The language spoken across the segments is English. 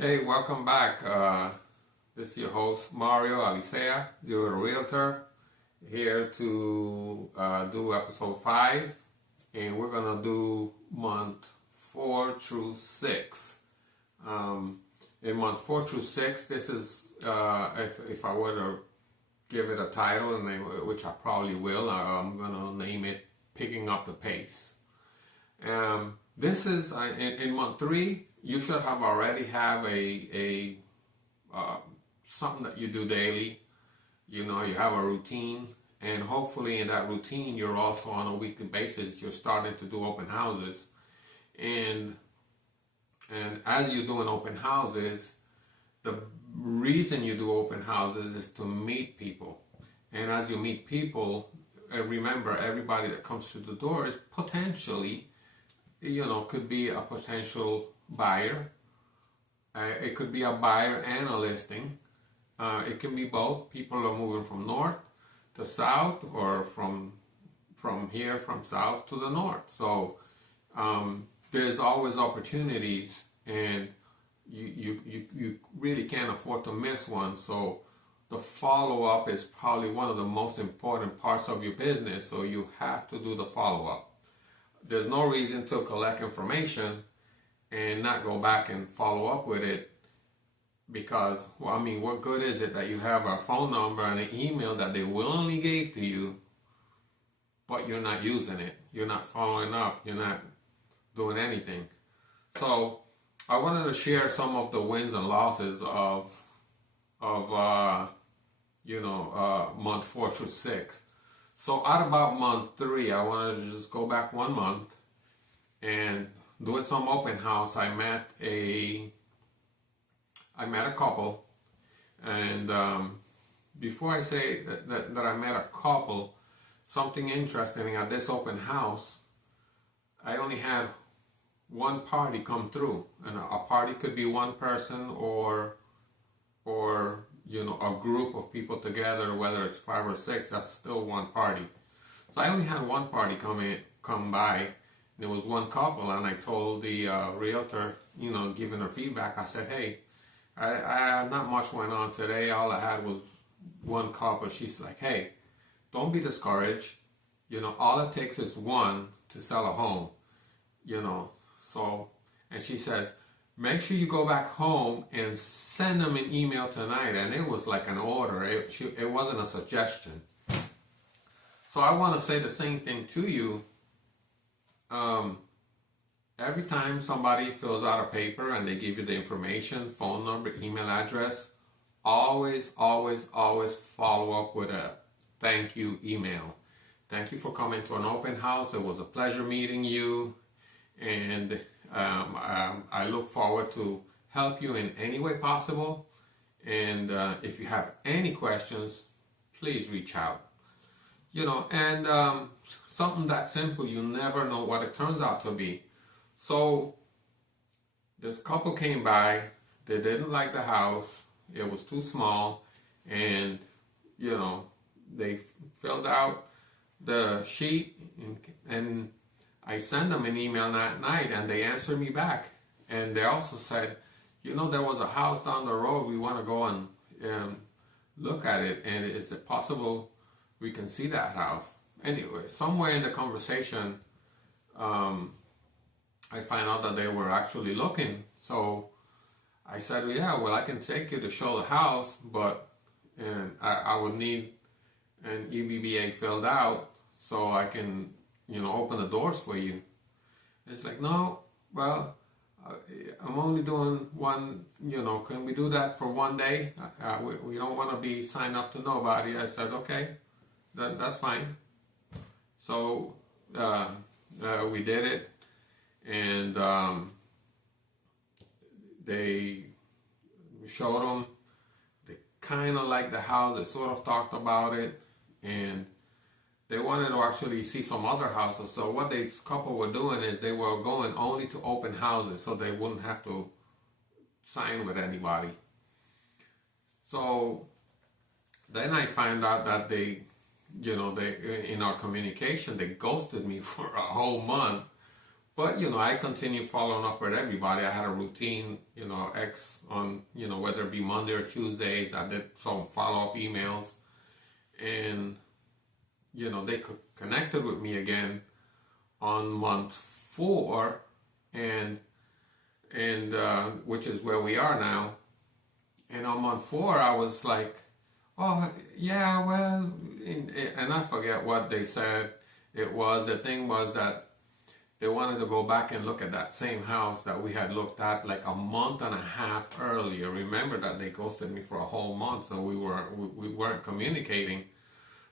Hey, welcome back. This is your host, Mario Alicea, Zero to Realtor, here to do episode 5, and we're going to do month 4 through 6. In month 4 through 6, this is, if I were to give it a title, which I probably will, I'm going to name it Picking Up the Pace. This is, in month 3, you should have already have a something that you do daily. You know, you have a routine, and hopefully in that routine, you're also on a weekly basis, you're starting to do open houses. And as you're doing open houses, the reason you do open houses is to meet people. And as you meet people, remember, everybody that comes through the door is potentially, could be a potential buyer. It could be a buyer and a listing. It can be both. People are moving from north to south, or from south to the north. So there's always opportunities, and you really can't afford to miss one. So the follow-up is probably one of the most important parts of your business. So you have to do the follow-up. There's no reason to collect information and not go back and follow up with it, because, what good is it that you have a phone number and an email that they willingly gave to you, but you're not using it, you're not following up, you're not doing anything. So I wanted to share some of the wins and losses of month 4 through 6. So at about month 3, I wanted to just go back 1 month and doing some open house. I met a couple, and before I say that I met a couple, something interesting at this open house, I only had one party come through, and a party could be one person or a group of people together, whether it's 5 or 6, that's still one party. So I only had one party come by. And it was one couple, and I told the realtor, giving her feedback, I said, hey, I not much went on today. All I had was one couple. She's like, hey, don't be discouraged. All it takes is one to sell a home, So, and she says, make sure you go back home and send them an email tonight. And it was like an order. It wasn't a suggestion. So I want to say the same thing to you. Every time somebody fills out a paper and they give you the information, phone number, email address, always follow up with a thank you email. Thank you for coming to an open house. It was a pleasure meeting you, and I look forward to help you in any way possible. And if you have any questions, please reach out. Something that simple, you never know what it turns out to be. So this couple came by, they didn't like the house, it was too small, and they filled out the sheet, and I sent them an email that night, and they answered me back, and they also said, there was a house down the road, we want to go and look at it, and is it possible we can see that house? Anyway, somewhere in the conversation, I find out that they were actually looking. So I said, yeah, well, I can take you to show the house, but I would need an EBBA filled out so I can, open the doors for you. It's like, no, well, I'm only doing one, can we do that for 1 day? We don't want to be signed up to nobody. I said, okay, that's fine. So we did it, and they showed them. They kind of liked the house. They sort of talked about it, and they wanted to actually see some other houses. So what the couple were doing is they were going only to open houses, so they wouldn't have to sign with anybody. So then I found out that they in our communication, they ghosted me for a whole month. But, I continue following up with everybody. I had a routine, X on, whether it be Monday or Tuesdays. I did some follow-up emails. And, they connected with me again on month 4. And which is where we are now. And on month 4, I was like, oh, yeah, well, and I forget what they said it was. The thing was that they wanted to go back and look at that same house that we had looked at like a month and a half earlier. Remember that they ghosted me for a whole month, so we weren't communicating.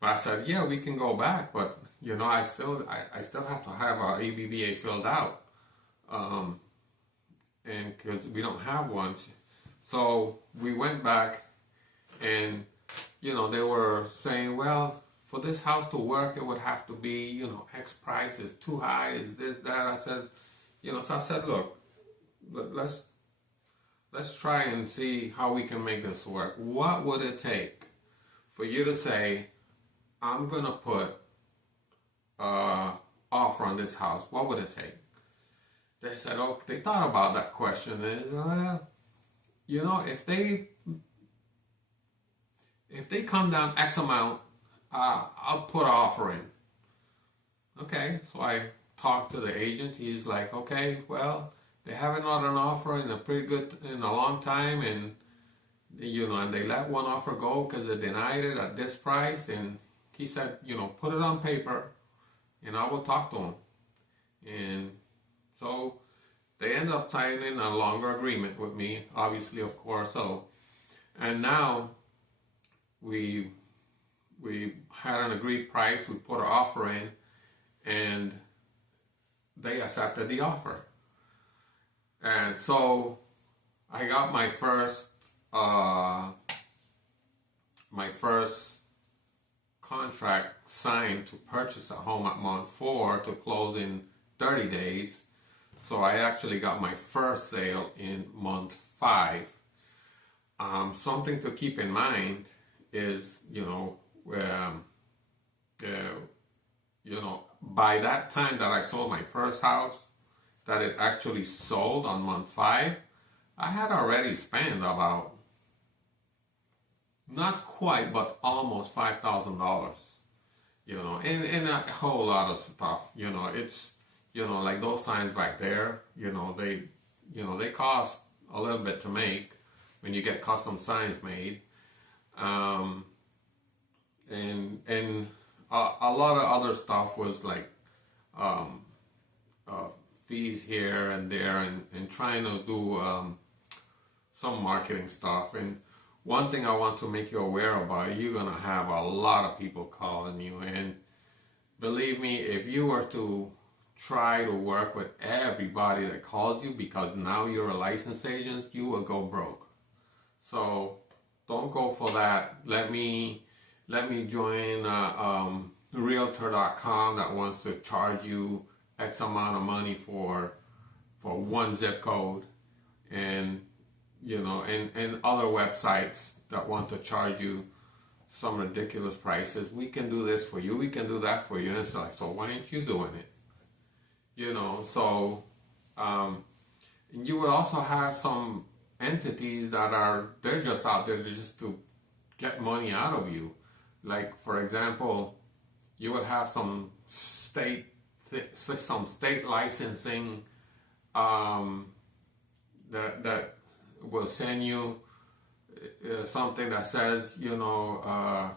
But I said, yeah, we can go back, but I still have to have our ABBA filled out, and because we don't have one. So we went back, and they were saying, well, for this house to work, it would have to be, X price is too high, is this, that. I said, so I said, look, let's try and see how we can make this work. What would it take for you to say, I'm going to put offer on this house? What would it take? They said, oh, they thought about that question. And, well, if they come down X amount, I'll put an offer in. Okay, so I talked to the agent. He's like, okay, well, they haven't had an offer in a long time, and and they let one offer go because they denied it at this price. And he said, put it on paper, and I will talk to them. And so they end up signing a longer agreement with me, obviously, of course. So, and now we had an agreed price. We put an offer in, and they accepted the offer. And so I got my first contract signed to purchase a home at month 4 to close in 30 days. So I actually got my first sale in month 5. Something to keep in mind is, by that time that I sold my first house, that it actually sold on month 5, I had already spent about, not quite, but almost $5,000, and a whole lot of stuff. It's, like those signs back there, they cost a little bit to make when you get custom signs made. And a lot of other stuff was like fees here and there, and trying to do some marketing stuff. And one thing I want to make you aware about, you're going to have a lot of people calling you. And believe me, if you were to try to work with everybody that calls you because now you're a licensed agent, you will go broke. So don't go for that. Let me join realtor.com that wants to charge you X amount of money for one zip code, and and other websites that want to charge you some ridiculous prices. We can do this for you, we can do that for you. And it's like, so why aren't you doing it? So and you would also have some entities that they're just out there just to get money out of you. Like, for example, you would have some state licensing that will send you something that says, your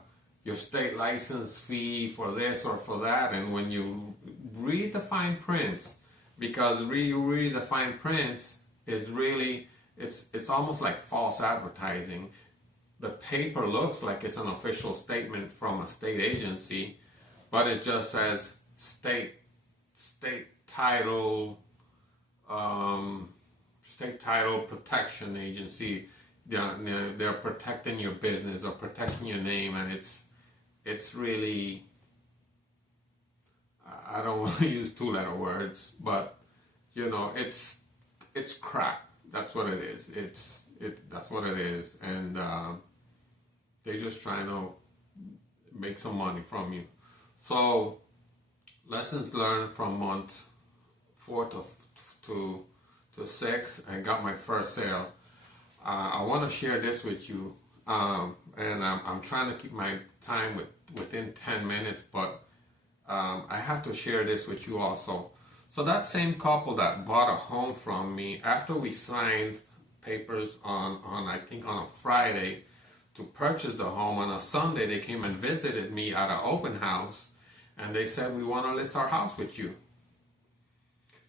state license fee for this or for that. And when you read the fine prints, because you read the fine prints, is really, it's almost like false advertising. The paper looks like it's an official statement from a state agency, but it just says state title protection agency. They're protecting your business or protecting your name, and it's really, I don't want to use 2-letter words, but it's crap. That's what it is. That's what it is, and they're just trying to make some money from you. So, lessons learned from month 4 to 6 and got my first sale. I want to share this with you, and I'm trying to keep my time within 10 minutes, but I have to share this with you also. So that same couple that bought a home from me, after we signed papers on I think on a Friday to purchase the home, on a Sunday they came and visited me at an open house, and they said, we want to list our house with you.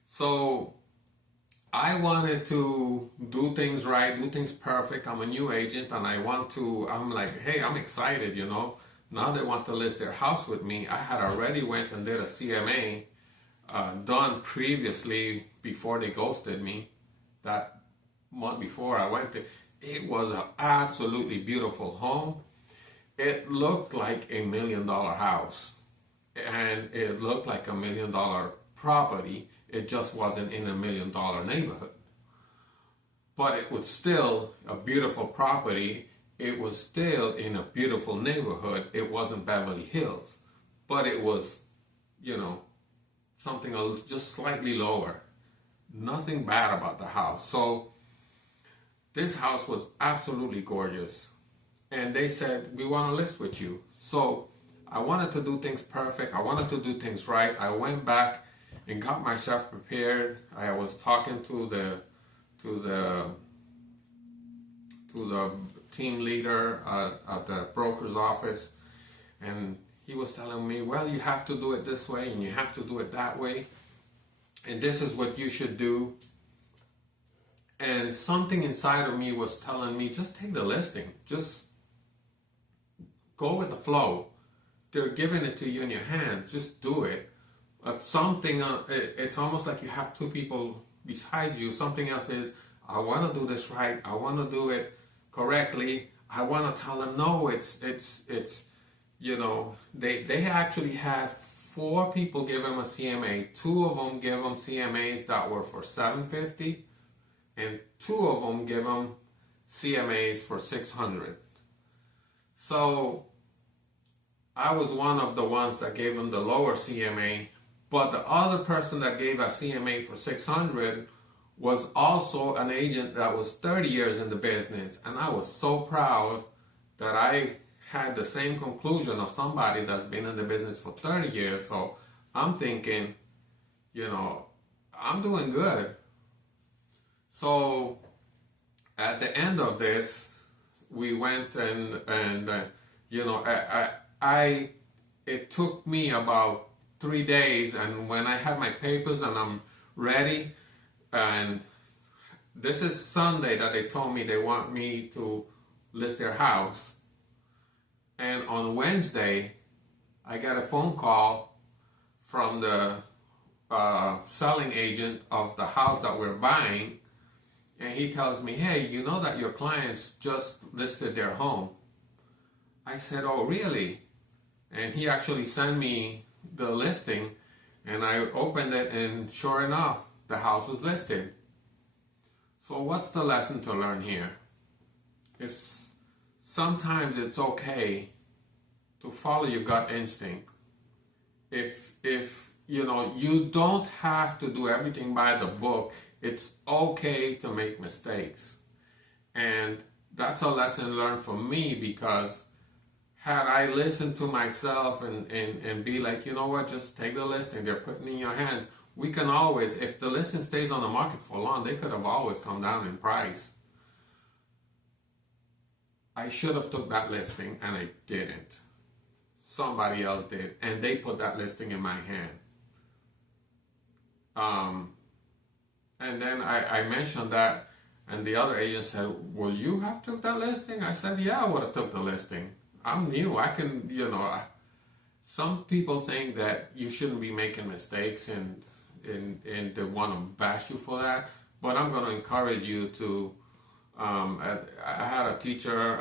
So I wanted to do things right, do things perfect. I'm a new agent, and I'm like, hey, I'm excited, Now they want to list their house with me. I had already went and did a CMA done previously before they ghosted me. That month before I went there, it was an absolutely beautiful home. It looked like $1 million house, and it looked like $1 million property. It just wasn't in $1 million neighborhood, but it was still a beautiful property. It was still in a beautiful neighborhood. It wasn't Beverly Hills, but it was, something just slightly lower. Nothing bad about the house. So this house was absolutely gorgeous. And they said, we want to list with you. So I wanted to do things perfect. I wanted to do things right. I went back and got myself prepared. I was talking to the team leader at the broker's office, and he was telling me, well, you have to do it this way and you have to do it that way, and this is what you should do. And something inside of me was telling me, just take the listing, just go with the flow. They're giving it to you in your hands, just do it. It's almost like you have two people beside you. Something else is, I want to do this right, I want to do it correctly. I want to tell them, no, it's they actually had 4 people give him a CMA. 2 of them gave him CMAs that were for $750, and 2 of them give him CMAs for $600. So I was one of the ones that gave him the lower CMA, but the other person that gave a CMA for $600 was also an agent that was 30 years in the business. And I was so proud that I had the same conclusion of somebody that's been in the business for 30 years. So I'm thinking, I'm doing good. So at the end of this, we went and it took me about 3 days, and when I had my papers and I'm ready, and this is Sunday that they told me they want me to list their house. And on Wednesday, I got a phone call from the selling agent of the house that we're buying. And he tells me, hey, you know that your clients just listed their home. I said, oh, really? And he actually sent me the listing, and I opened it, and sure enough, the house was listed. So what's the lesson to learn here? Sometimes it's okay to follow your gut instinct. If you don't have to do everything by the book. It's okay to make mistakes. And that's a lesson learned from me, because had I listened to myself and be like, you know what, just take the listing, they're putting it in your hands. We can always, if the listing stays on the market for long, they could have always come down in price. I should have took that listing, and I didn't. Somebody else did, and they put that listing in my hand. And then I mentioned that, and the other agent said, well, you have took that listing? I said, yeah, I would have took the listing. I'm new. I can, some people think that you shouldn't be making mistakes, and they want to bash you for that. But I'm going to encourage you to, I had a teacher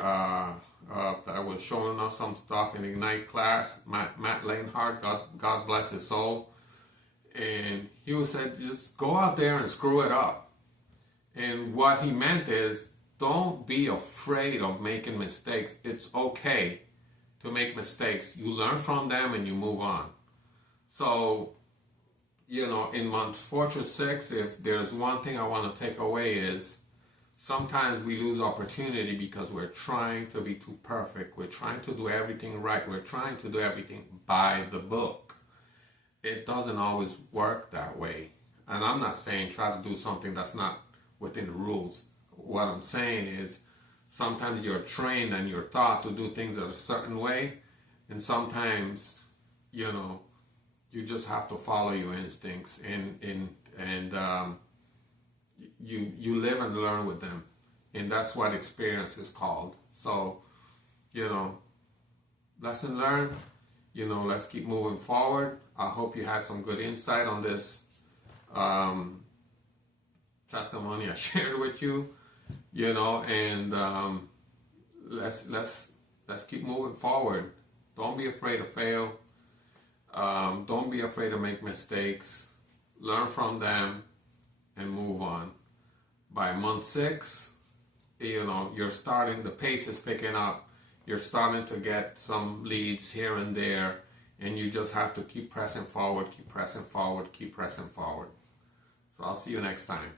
that was showing us some stuff in Ignite class, Matt Lanehart, God bless his soul. And he would say, just go out there and screw it up. And what he meant is, don't be afraid of making mistakes. It's okay to make mistakes. You learn from them and you move on. So you know, in month 4 to 6, if there's one thing I want to take away is sometimes we lose opportunity because we're trying to be too perfect. We're trying to do everything right. We're trying to do everything by the book. It doesn't always work that way. And I'm not saying try to do something that's not within the rules. What I'm saying is sometimes you're trained and you're taught to do things a certain way, and sometimes, you know, you just have to follow your instincts, and you live and learn with them, and that's what experience is called. So, you know, lesson learned. You know, let's keep moving forward. I hope you had some good insight on this testimony I shared with you. You know, and let's keep moving forward. Don't be afraid to fail. Don't be afraid to make mistakes. Learn from them and move on. By month 6, you know, you're starting, the pace is picking up. You're starting to get some leads here and there, and you just have to keep pressing forward, keep pressing forward, keep pressing forward. So I'll see you next time.